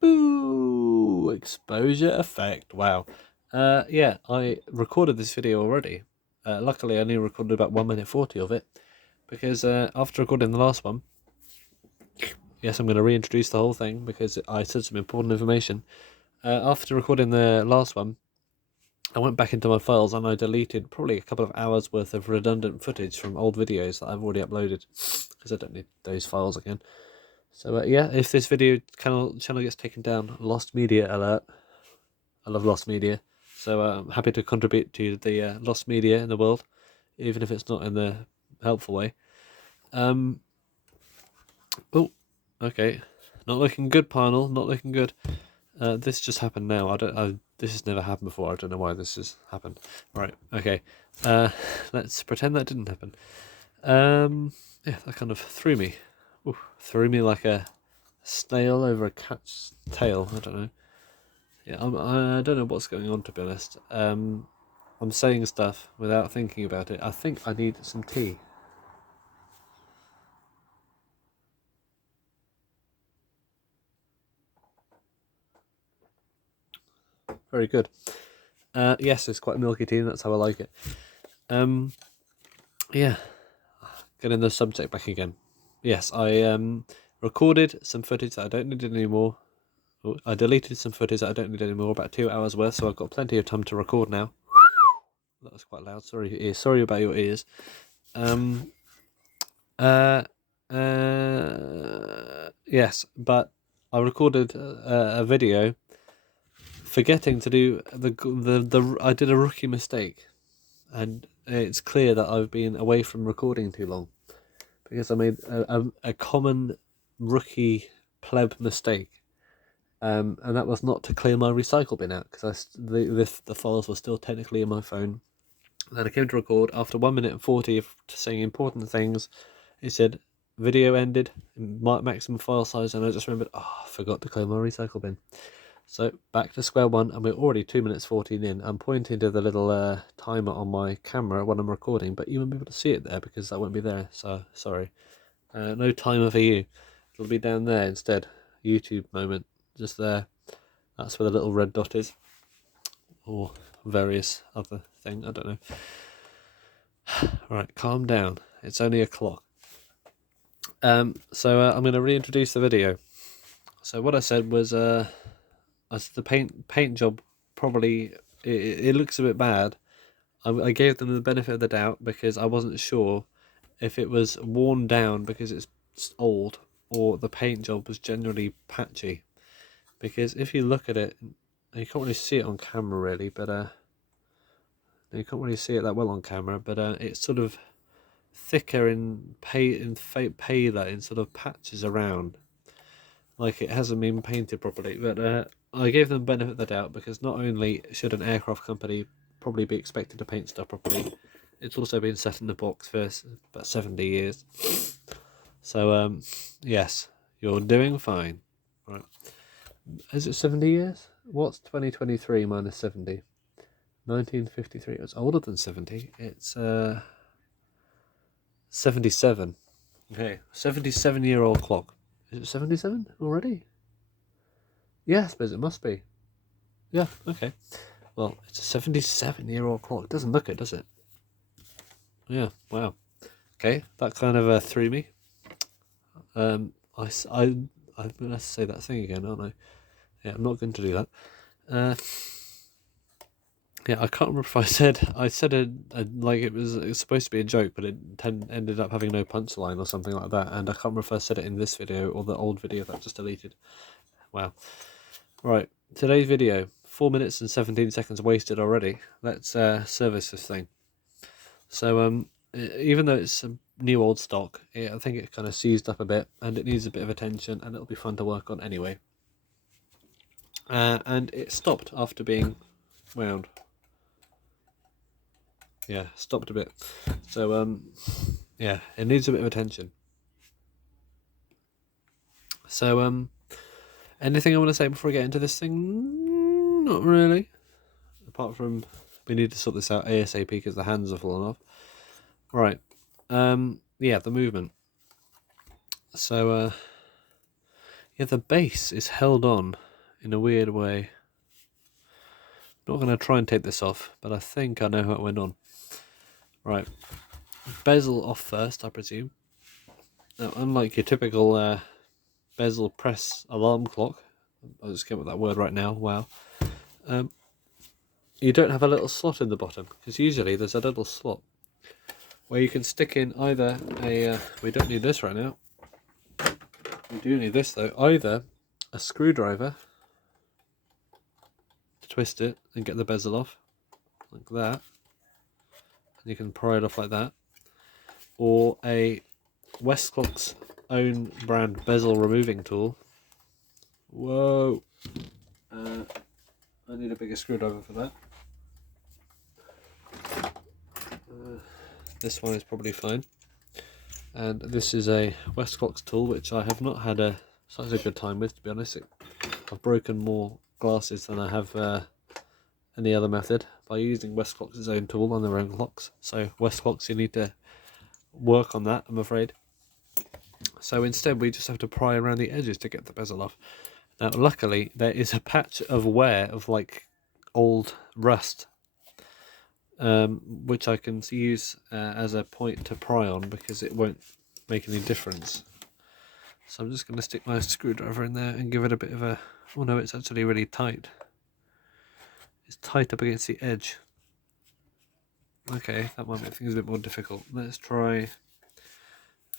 Boo! Exposure effect. Wow. Yeah, I recorded this video already. Luckily, I only recorded about 1 minute 40 of it, because after recording the last one, yes, I'm going to reintroduce the whole thing because I said some important information. After recording the last one, I went back into my files and I deleted probably a couple of hours worth of redundant footage from old videos that I've already uploaded, because I don't need those files again. So yeah, if this video channel gets taken down, lost media alert. I love lost media, so I'm happy to contribute to the lost media in the world, even if it's not in the helpful way. Oh, okay, not looking good, Parnall. Not looking good. This just happened now. This has never happened before. I don't know why this has happened. Right. Okay. Let's pretend that didn't happen. Yeah, that kind of threw me. Ooh, threw me like a snail over a cat's tail. I don't know. Yeah, I don't know what's going on, to be honest. I'm saying stuff without thinking about it. I think I need some tea. Very good. Yes, it's quite milky tea, and that's how I like it. Yeah, getting the subject back again. Yes, I recorded some footage that I don't need anymore. I deleted some footage that I don't need anymore, about 2 hours worth, so I've got plenty of time to record now. That was quite loud. Sorry, sorry about your ears. Yes, but I recorded a video, forgetting to do I did a rookie mistake, and it's clear that I've been away from recording too long, because I made a common rookie pleb mistake, and that was not to clear my recycle bin out, because the files were still technically in my phone. Then I came to record after 1 minute and 40 of saying important things. It said video ended, maximum file size, and I just remembered, I forgot to clear my recycle bin. So back to square one, and we're already 2 minutes 14 in. I'm pointing to the little timer on my camera when I'm recording, but you won't be able to see it there because that won't be there, so sorry. No timer for you. It'll be down there instead. YouTube moment, just there. That's where the little red dot is. Or various other thing, I don't know. Right, calm down. It's only a clock. So I'm going to reintroduce the video. So what I said was, as the paint job probably it looks a bit bad. I gave them the benefit of the doubt because I wasn't sure if it was worn down because it's old, or the paint job was generally patchy. Because if you look at it, you can't really see it on camera really, but you can't really see it that well on camera, but it's sort of thicker in paler in sort of patches around, like it hasn't been painted properly. But I gave them benefit of the doubt because not only should an aircraft company probably be expected to paint stuff properly, it's also been set in the box for about 70 years. So yes, you're doing fine. Right? Is it 70 years? What's 2023 minus 70? 1953. It's older than 70. It's 77. Okay, 77-year-old clock. Is it 77 already? Yeah, I suppose it must be. Yeah, okay. Well, it's a 77-year-old clock. Doesn't look it, does it? Yeah, wow. Okay, that kind of threw me. I'm going to say that thing again, aren't I? Yeah, I'm not going to do that. Yeah, I can't remember if I said it like it was supposed to be a joke, but it ended up having no punchline or something like that. And I can't remember if I said it in this video or the old video that I just deleted. Wow. Right, today's video, 4 minutes and 17 seconds wasted already. Let's service this thing. So even though it's a new old stock, I think it kind of seized up a bit, and it needs a bit of attention, and it'll be fun to work on anyway. And it stopped after being wound. Yeah, stopped a bit. So yeah, it needs a bit of attention. So anything I want to say before I get into this thing? Not really. Apart from we need to sort this out ASAP because the hands are falling off. Right. Yeah, the movement. So yeah, the base is held on in a weird way. I'm not going to try and take this off, but I think I know how it went on. Right, bezel off first, I presume. Now, unlike your typical bezel press alarm clock, I'll just get with that word right now, wow. You don't have a little slot in the bottom, because usually there's a little slot where you can stick in either a, we don't need this right now, we do need this though, either a screwdriver to twist it and get the bezel off, like that, and you can pry it off like that, or a Westclock's own brand bezel removing tool. Whoa! I need a bigger screwdriver for that. This one is probably fine. And this is a Westclock's tool, which I have not had such a good time with, to be honest. I've broken more glasses than I have any other method by using Westclock's own tool on their own clocks. So Westclock's, you need to work on that, I'm afraid. So instead we just have to pry around the edges to get the bezel off. Now luckily there is a patch of wear of like old rust, which I can use as a point to pry on, because it won't make any difference. So I'm just going to stick my screwdriver in there and give it a bit of a, oh no, it's actually really tight. It's tight up against the edge. Okay, that might make things a bit more difficult. Let's try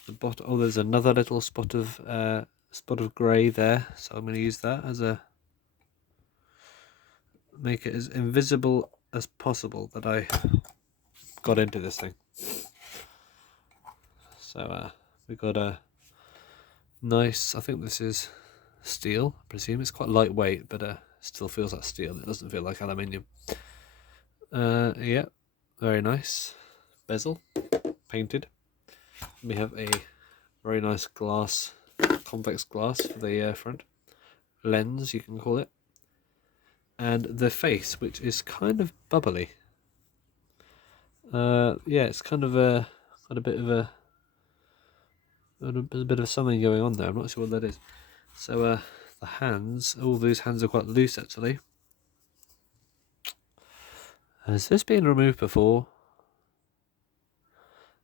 the bottom. Oh, there's another little spot of grey there, so I'm going to use that as a, make it as invisible as possible that I got into this thing. So we got a nice, I think this is steel, I presume. It's quite lightweight, but still feels like steel. It doesn't feel like aluminium. Yeah, very nice bezel, painted. We have a very nice glass, convex glass for the front lens, you can call it, and the face, which is kind of bubbly. Yeah, it's kind of got a bit of something going on there. I'm not sure what that is. So the hands, all these hands are quite loose actually. Has this been removed before?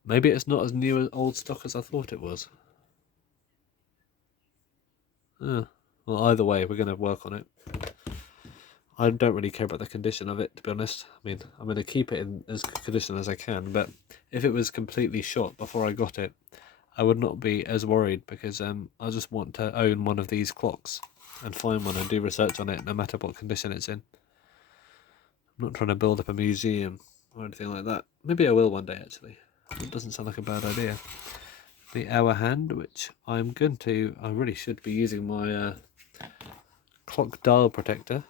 Maybe it's not as new as old stock as I thought it was. Well, either way, we're going to work on it. I don't really care about the condition of it, to be honest. I mean, I'm going to keep it in as good condition as I can, but if it was completely shot before I got it, I would not be as worried, because I just want to own one of these clocks and find one and do research on it, no matter what condition it's in. I'm not trying to build up a museum or anything like that. Maybe I will one day, actually. It doesn't sound like a bad idea. The hour hand, which I really should be using my clock dial protector,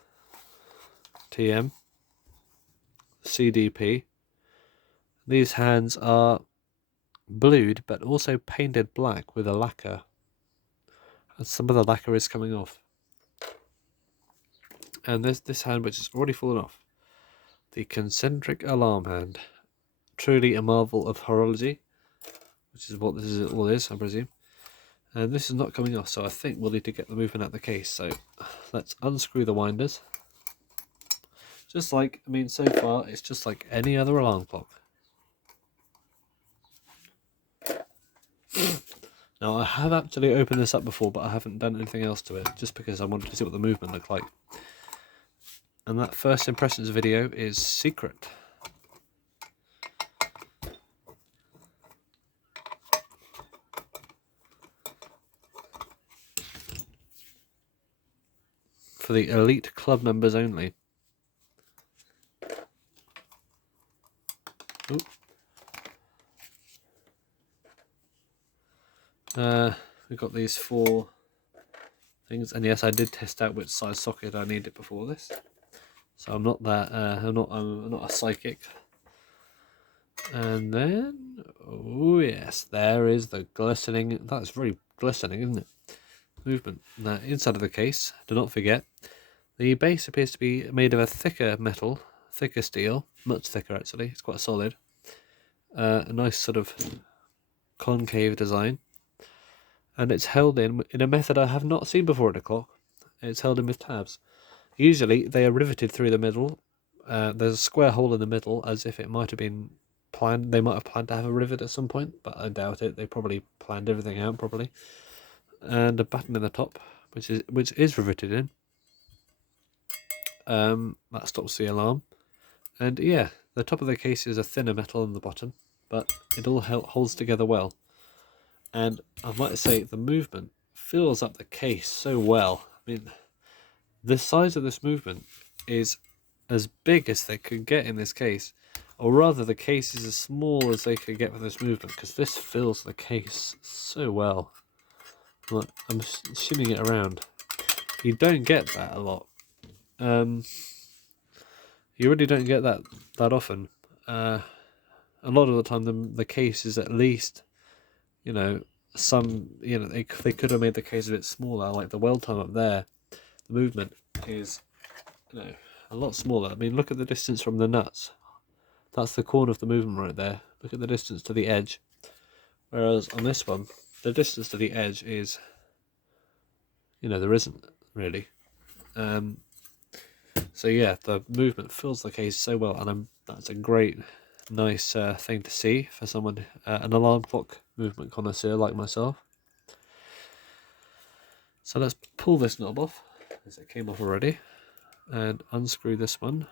TM, CDP. These hands are blued but also painted black with a lacquer, and some of the lacquer is coming off. And there's this hand which has already fallen off, the concentric alarm hand, truly a marvel of horology, which is what this all is, I presume. And this is not coming off, so I think we'll need to get the movement out of the case. So let's unscrew the winders. Just like, I mean, so far it's just like any other alarm clock. Now I have actually opened this up before, but I haven't done anything else to it, just because I wanted to see what the movement looked like. And that first impressions video is secret. For the elite club members only. Ooh. We've got these 4 things, and yes, I did test out which size socket I needed before this. So I'm not that. I'm not a psychic. And then, oh yes, there is the glistening. That's very glistening, isn't it? Movement. Now, inside of the case, do not forget, the base appears to be made of a thicker metal, thicker steel, much thicker actually. It's quite solid. A nice sort of concave design, and it's held in a method I have not seen before at a clock. It's held in with tabs. Usually they are riveted through the middle. There's a square hole in the middle, as if it might have been planned. They might have planned to have a rivet at some point, but I doubt it. They probably planned everything out properly. And a button in the top, which is riveted in. That stops the alarm. And yeah, the top of the case is a thinner metal than the bottom, but it all holds together well. And I might say the movement fills up the case so well. I mean, the size of this movement is as big as they could get in this case, or rather the case is as small as they could get with this movement, because this fills the case so well. Look, I'm shimming it around. You don't get that a lot. You really don't get that often. A lot of the time the case is at least, they could have made the case a bit smaller, like the weld time up there. The movement is, a lot smaller. I mean, look at the distance from the nuts. That's the corner of the movement right there. Look at the distance to the edge. Whereas on this one, the distance to the edge is, there isn't really. So yeah, the movement fills the case so well, and that's a great, nice thing to see for someone, an alarm clock movement connoisseur like myself. So let's pull this knob off, as it came off already, and unscrew this one.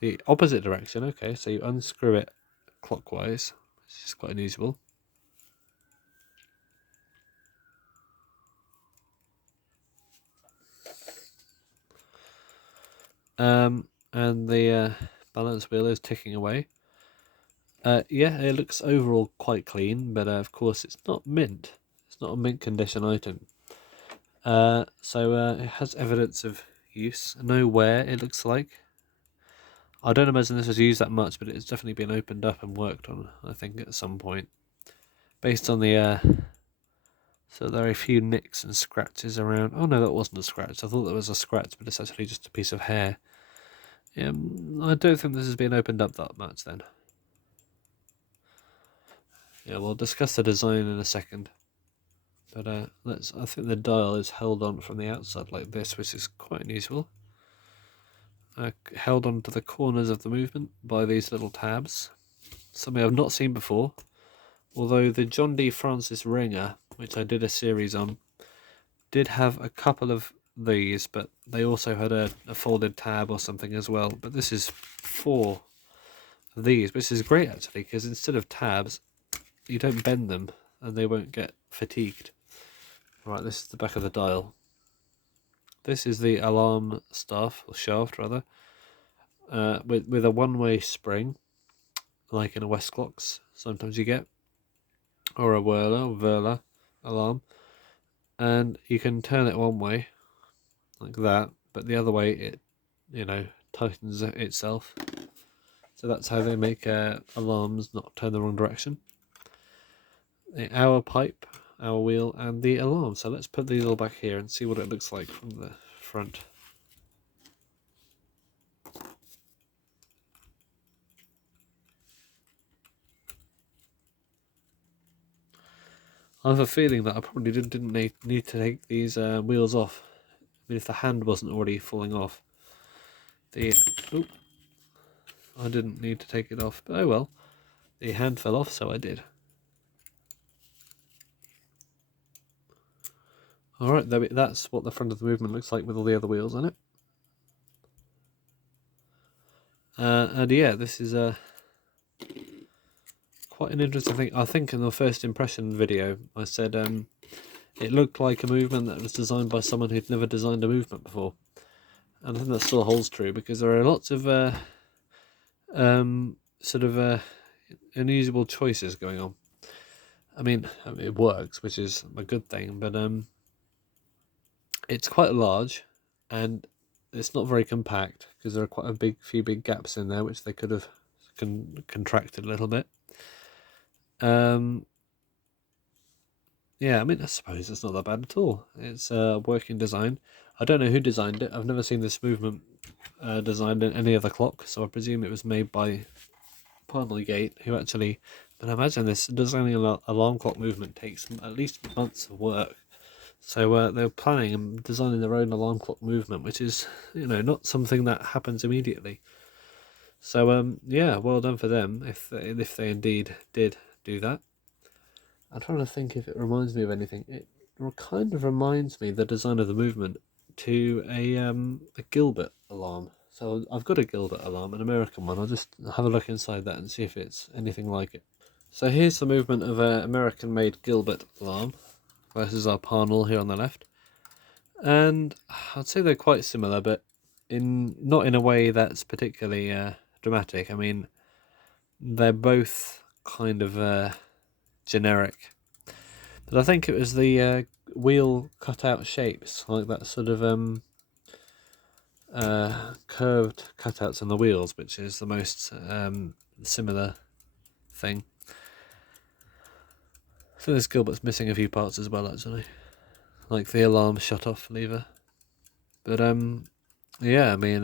The opposite direction, okay, so you unscrew it clockwise, which is quite unusual. And the balance wheel is ticking away. Yeah, it looks overall quite clean, but of course it's not mint. It's not a mint condition item. So it has evidence of use. No wear, it looks like. I don't imagine this was used that much, but it's definitely been opened up and worked on, I think, at some point. Based on the... So there are a few nicks and scratches around. Oh no, that wasn't a scratch. I thought that was a scratch, but it's actually just a piece of hair. Yeah, I don't think this has been opened up that much then. Yeah, we'll discuss the design in a second. But I think the dial is held on from the outside like this, which is quite unusual. Held on to the corners of the movement by these little tabs. Something I've not seen before. Although the John D. Francis Ringer, which I did a series on, did have a couple of these, but they also had a folded tab or something as well. But this is 4 of these, which is great actually, because instead of tabs, you don't bend them and they won't get fatigued. Right, this is the back of the dial. This is the alarm staff, or shaft rather, with a one-way spring, like in a Westclox sometimes you get, or a Whirler alarm, and you can turn it one way, like that, but the other way it, tightens itself. So that's how they make alarms not turn the wrong direction. The hour pipe, hour wheel, and the alarm. So let's put these all back here and see what it looks like from the front. I have a feeling that I probably didn't need to take these wheels off. I mean, if the hand wasn't already falling off. I didn't need to take it off, but oh well. The hand fell off, so I did. Alright, that's what the front of the movement looks like with all the other wheels on it. And yeah, this is quite an interesting thing. I think in the first impression video I said it looked like a movement that was designed by someone who'd never designed a movement before. And I think that still holds true, because there are lots of unusual choices going on. I mean, it works, which is a good thing, but it's quite large, and it's not very compact, because there are quite a few big gaps in there, which they could have contracted a little bit. Yeah, I mean, I suppose it's not that bad at all. It's a working design. I don't know who designed it. I've never seen this movement designed in any other clock, so I presume it was made by Parnall, who actually... But I imagine this designing an alarm clock movement takes at least months of work. So they were planning and designing their own alarm clock movement, which is, not something that happens immediately. So yeah, well done for them if they indeed did do that. I'm trying to think if it reminds me of anything. It kind of reminds me, the design of the movement, to a Gilbert alarm. So I've got a Gilbert alarm, an American one. I'll just have a look inside that and see if it's anything like it. So here's the movement of an American-made Gilbert alarm versus our Parnall here on the left. And I'd say they're quite similar, but not in a way that's particularly dramatic. I mean, they're both kind of generic. But I think it was the wheel cutout shapes, like that sort of curved cutouts on the wheels, which is the most similar thing. So this Gilbert's missing a few parts as well, actually, like the alarm shut-off lever. But yeah, I mean,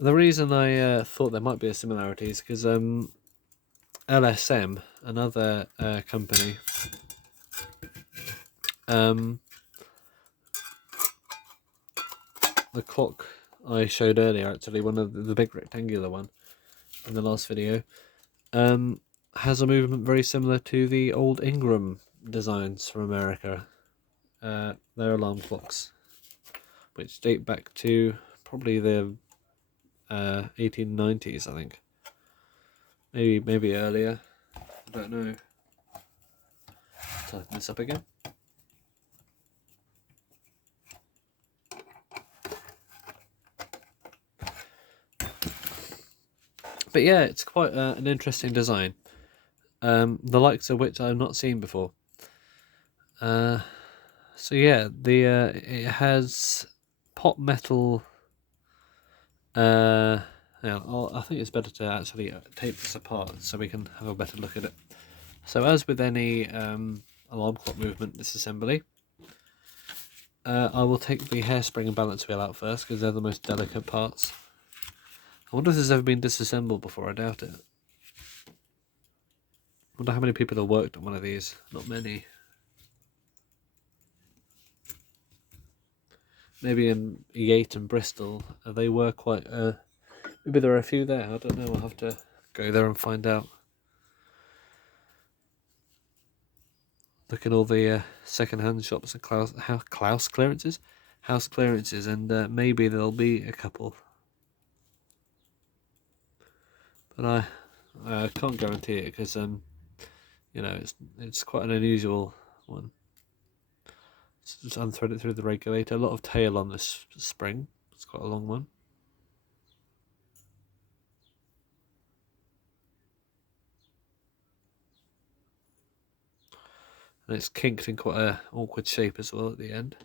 the reason I thought there might be a similarity is because LSM, another company, the clock I showed earlier, actually, one of the big rectangular one in the last video, has a movement very similar to the old Ingram designs from America. Their alarm clocks, which date back to probably the 1890s, I think. Maybe earlier. I don't know. Tighten this up again. But yeah, it's quite an interesting design. The likes of which I've not seen before. So yeah, it has pot metal. Yeah, I think it's better to actually tape this apart so we can have a better look at it. So as with any alarm clock movement disassembly, I will take the hairspring and balance wheel out first because they're the most delicate parts. I wonder if this has ever been disassembled before. I doubt it. I wonder how many people have worked on one of these. Not many. Maybe in Yate and Bristol, they were quite. Maybe there are a few there. I don't know. I'll have to go there and find out. Look at all the second-hand shops and house clearances, and maybe there'll be a couple. But I can't guarantee it because it's quite an unusual one. Just unthread it through the regulator. A lot of tail on this spring. It's quite a long one. And it's kinked in quite an awkward shape as well at the end.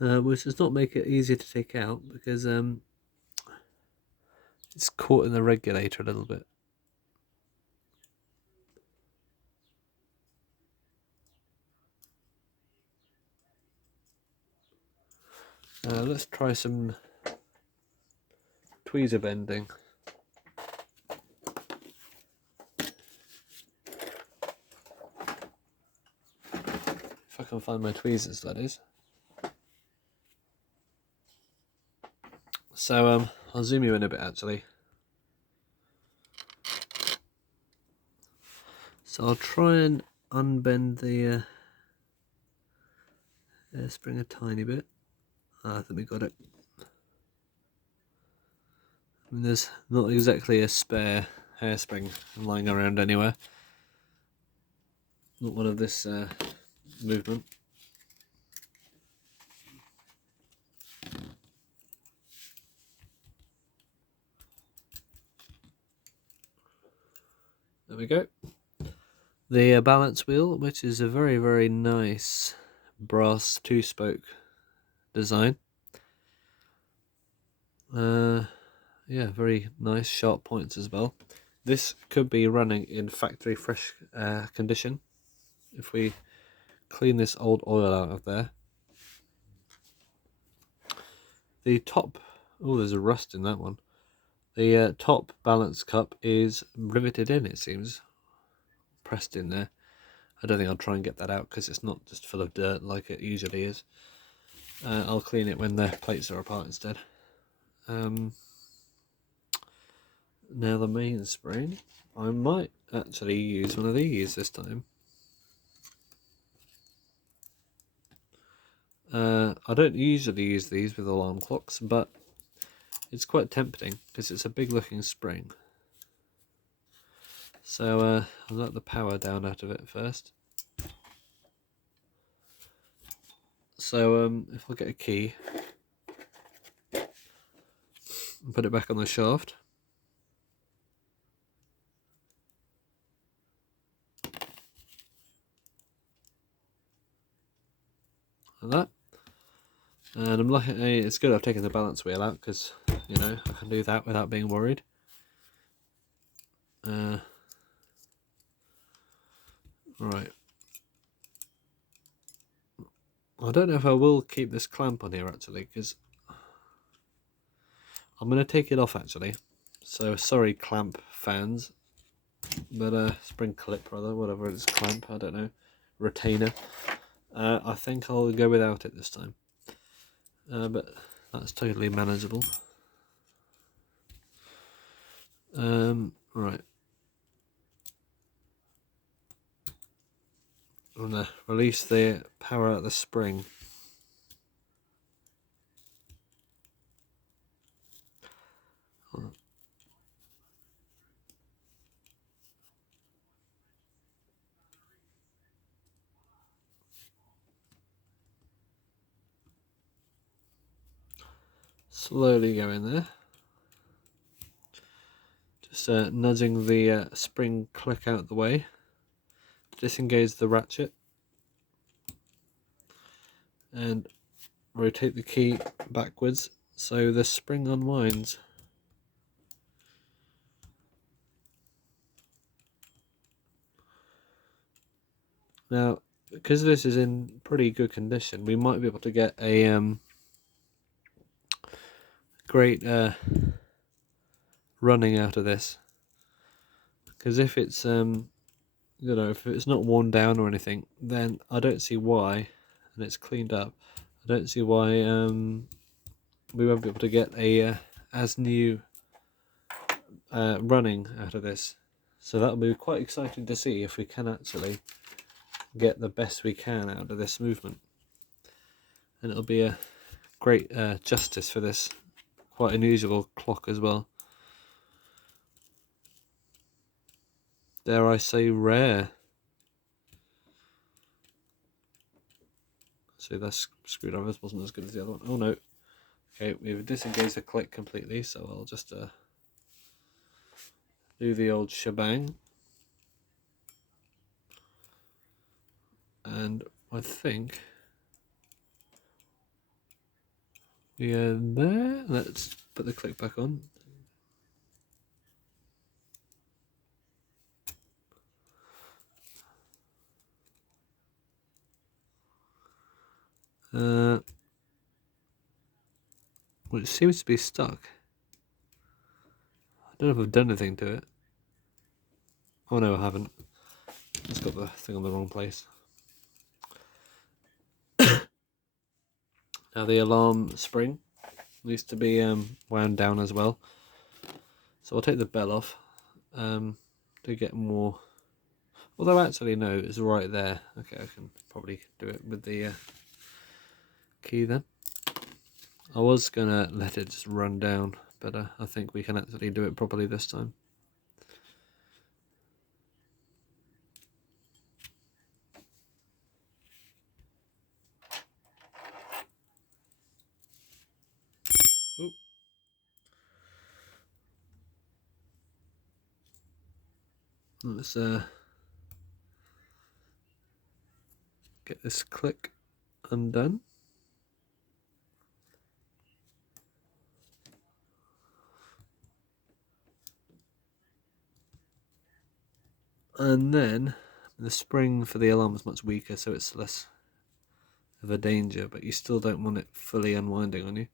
Which does not make it easier to take out because it's caught in the regulator a little bit. Let's try some tweezer bending. If I can find my tweezers, that is. So I'll zoom you in a bit actually. So I'll try and unbend the hairspring a tiny bit. I think we got it. I mean, there's not exactly a spare hairspring lying around anywhere. Not one of this movement. There we go. The balance wheel, which is a very, very nice brass two-spoke design. Yeah, very nice sharp points as well. This could be running in factory fresh condition. If we clean this old oil out of there. The top, oh, there's a rust in that one. The top balance cup is riveted in, it seems, pressed in there. I don't think I'll try and get that out because it's not just full of dirt like it usually is. I'll clean it when the plates are apart instead. Now the mainspring, I might actually use one of these this time. I don't usually use these with alarm clocks, but it's quite tempting because it's a big looking spring. So I'll let the power down out of it first. So if I get a key and put it back on the shaft. Like that. And I'm lucky, it's good I've taken the balance wheel out because, you know, I can do that without being worried. Right. I don't know if I will keep this clamp on here actually, because I'm going to take it off actually. So sorry clamp fans, but spring clip rather, whatever it is, clamp, I don't know, retainer. I think I'll go without it this time, but that's totally manageable. Right. I'm going to release the power out of the spring. Slowly go in there. Just nudging the spring click out the way. Disengage the ratchet. And rotate the key backwards so the spring unwinds. Now, because this is in pretty good condition, we might be able to get a great running out of this. Because if it's you know, if it's not worn down or anything, then I don't see why, and it's cleaned up, I don't see why we won't be able to get a as new running out of this. So that'll be quite exciting to see if we can actually get the best we can out of this movement, and it'll be a great justice for this quite unusual clock as well. Dare I say rare. So that screwdriver wasn't as good as the other one. Oh no. Okay, we've disengaged the click completely, so I'll just do the old shebang. And I think we are there. Let's put the click back on. Well, it seems to be stuck. I don't know if I've done anything to it. Oh no, I haven't. It's got the thing on the wrong place. Now the alarm spring needs to be wound down as well. So I'll take the bell off to get more. Although actually no, it's right there. Okay, I can probably do it with the key then. I was gonna let it just run down, but I think we can actually do it properly this time. Oop. Let's get this click undone. And then the spring for the alarm is much weaker, so it's less of a danger, but you still don't want it fully unwinding on you.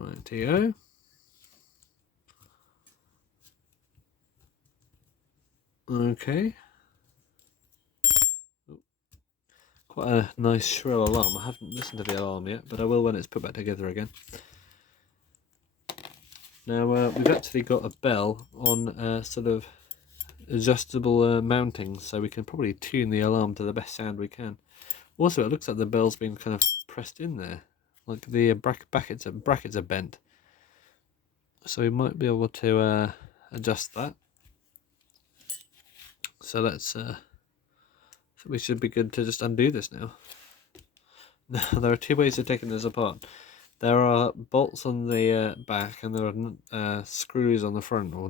Rightio. Okay. Quite a nice shrill alarm. I haven't listened to the alarm yet, but I will when it's put back together again. Now we've actually got a bell on sort of adjustable mounting, so we can probably tune the alarm to the best sound we can. Also, it looks like the bell's been kind of pressed in there, like the brackets are bent. So we might be able to adjust that. So let's. We should be good to just undo this now. Now there are two ways of taking this apart. There are bolts on the back, and there are screws on the front, or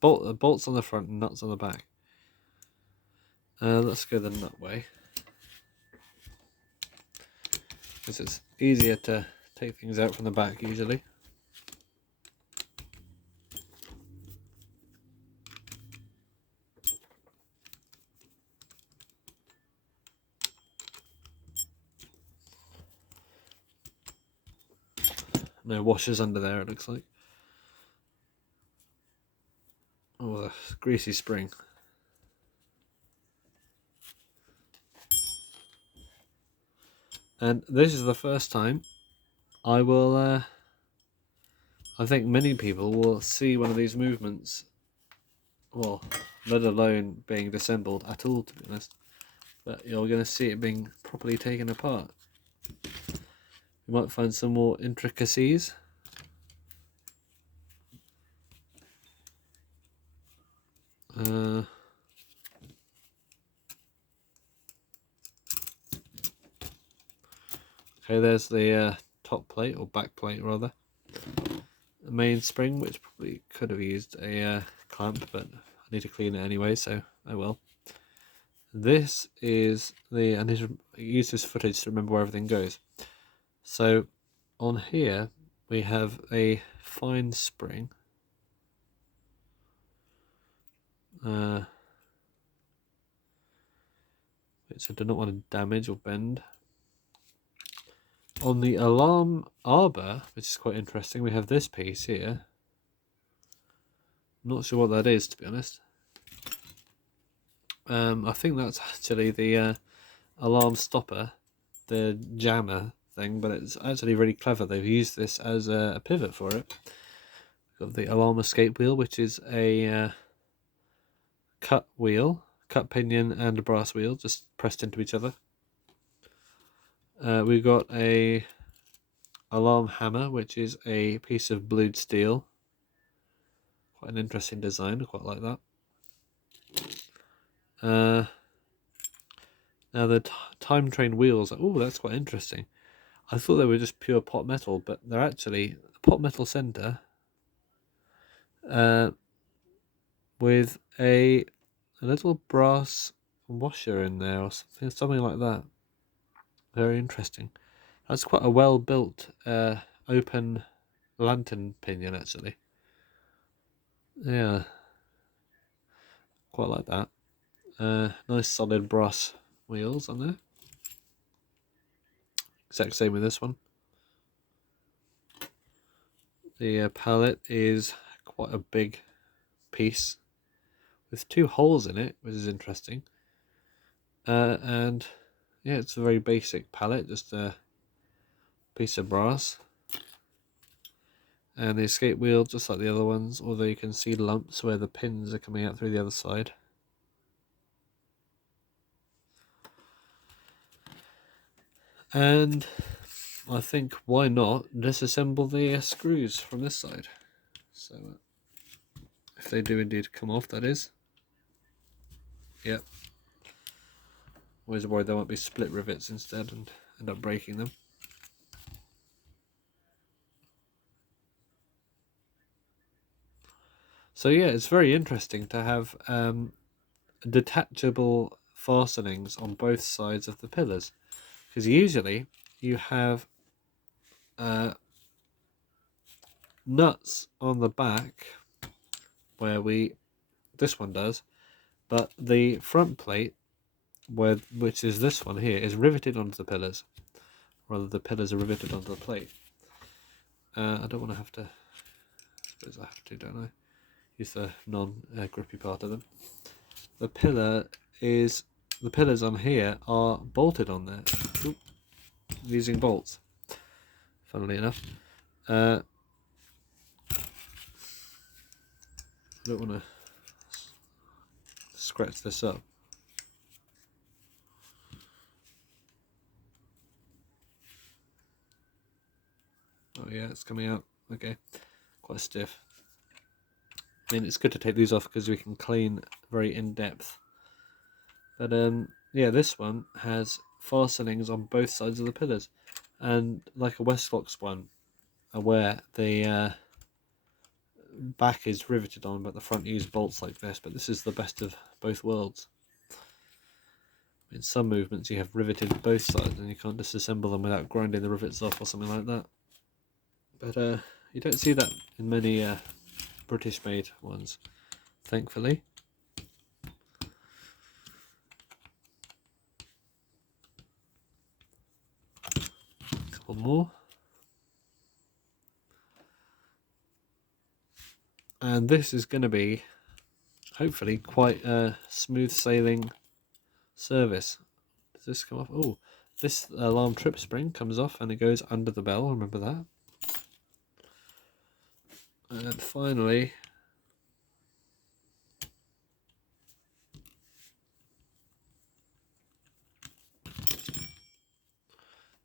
bolts on the front and nuts on the back. Let's go the nut way, because it's easier to take things out from the back usually. No washers under there, it looks like. Oh, a greasy spring. And this is the first time I will, I think many people will see one of these movements, well, let alone being disassembled at all, to be honest. But you're going to see it being properly taken apart. You might find some more intricacies. Okay, there's the top plate, or back plate rather. The main spring, which probably could have used a clamp, but I need to clean it anyway, so I will. This is the, I need to use this footage to remember where everything goes. So on here we have a fine spring, which I do not want to damage or bend. On the alarm arbor, which is quite interesting, we have this piece here. I'm not sure what that is, to be honest. I think that's actually the alarm stopper, the jammer thing, but it's actually really clever. They've used this as a pivot for it. We've got the alarm escape wheel, which is a cut wheel, cut pinion and a brass wheel just pressed into each other. We've got a alarm hammer, which is a piece of blued steel. Quite an interesting design, I quite like that. Now the time train wheels, oh, that's quite interesting. I thought they were just pure pot metal, but they're actually a pot metal center with a little brass washer in there or something like that. Very interesting. That's quite a well built open lantern pinion, actually. Yeah, quite like that. Nice solid brass wheels on there. Exact same with this one. The pallet is quite a big piece with two holes in it, which is interesting. And yeah, it's a very basic pallet, just a piece of brass. And the escape wheel, just like the other ones, although you can see lumps where the pins are coming out through the other side. And I think, why not disassemble the screws from this side? So, if they do indeed come off, that is. Yep. Always worried there might be split rivets instead and end up breaking them. So yeah, it's very interesting to have detachable fastenings on both sides of the pillars, because usually you have nuts on the back where this one does, but the front plate, which is this one here, is riveted onto the pillars, rather the pillars are riveted onto the plate. I don't want to have to. I suppose I have to, don't I? Use the non-grippy part of them. The pillars on here are bolted on there. Oop, using bolts. Funnily enough, I don't want to scratch this up. Oh yeah, it's coming out. Okay, quite stiff. I mean, it's good to take these off because we can clean very in depth. But yeah, this one has fastenings on both sides of the pillars, and like a Westlock's one, where the back is riveted on, but the front use bolts like this. But this is the best of both worlds. In some movements, you have riveted both sides, and you can't disassemble them without grinding the rivets off or something like that. But you don't see that in many British-made ones, thankfully. A couple more. And this is going to be, hopefully, quite a smooth sailing service. Does this come off? Oh, this alarm trip spring comes off and it goes under the bell, remember that. And finally,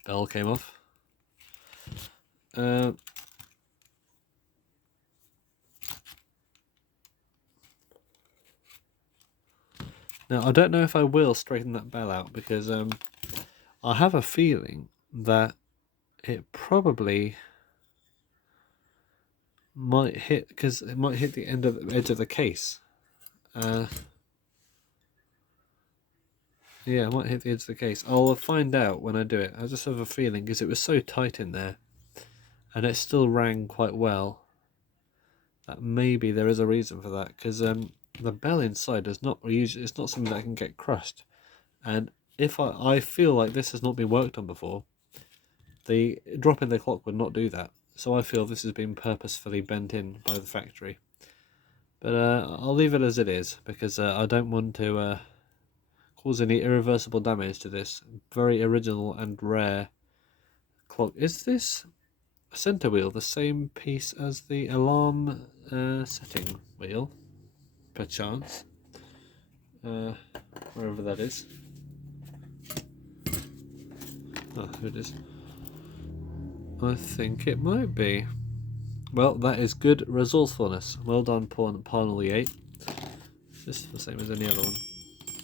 bell came off. Now, I don't know if I will straighten that bell out because I have a feeling that it probably might hit, because it might hit the edge of the case. Yeah, it might hit the edge of the case. I'll find out when I do it. I just have a feeling because it was so tight in there and it still rang quite well that maybe there is a reason for that, because the bell inside is not usually, it's not something that can get crushed, and if I feel like this has not been worked on before, the drop in the clock would not do that. So I feel this has been purposefully bent in by the factory. But I'll leave it as it is because I don't want to cause any irreversible damage to this very original and rare clock. Is this center wheel the same piece as the alarm setting wheel, perchance? Wherever that is. Oh, here it is. I think it might be. Well, that is good resourcefulness. Well done, Parnall 8. Is this the same as any other one?